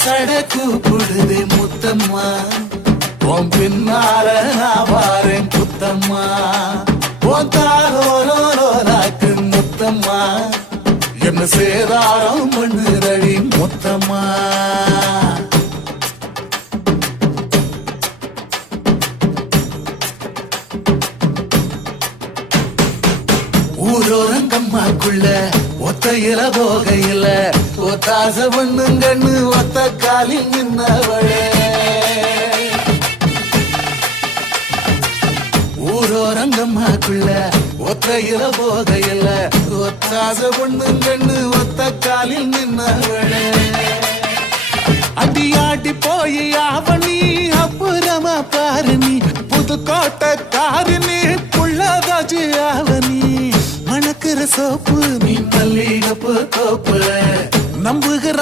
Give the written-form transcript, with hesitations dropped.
சட கூப்பிடுதே முத்தம்மா உன் பின்னால நான் வாரேன் புத்தம்மா உன் தாரோராக்கு முத்தம்மா என்ன சேதாரம் பண்ணுறடி முத்தம்மா ஊரோரங்கம்மாக்குள்ள ஒத்தையில போகையில ஒத்தாச பண்ணுங்கன்னு ஒத்த காலில் நின்னவளே ஊரோரங்கம்மாக்குள்ள ஒத்தையில போகையில ஒத்தாச பண்ணுங்கன்னு ஒத்த காலில் நின்னவளே அடியாட்டி போய் அவனி அப்புறமா பாரு நீ புதுக்கோட்டை காரினி புள்ளதாச்சு அவனி மணக்கிற சோப்பு நீ மல்லிகப்பு தோப்பு நம்புகிற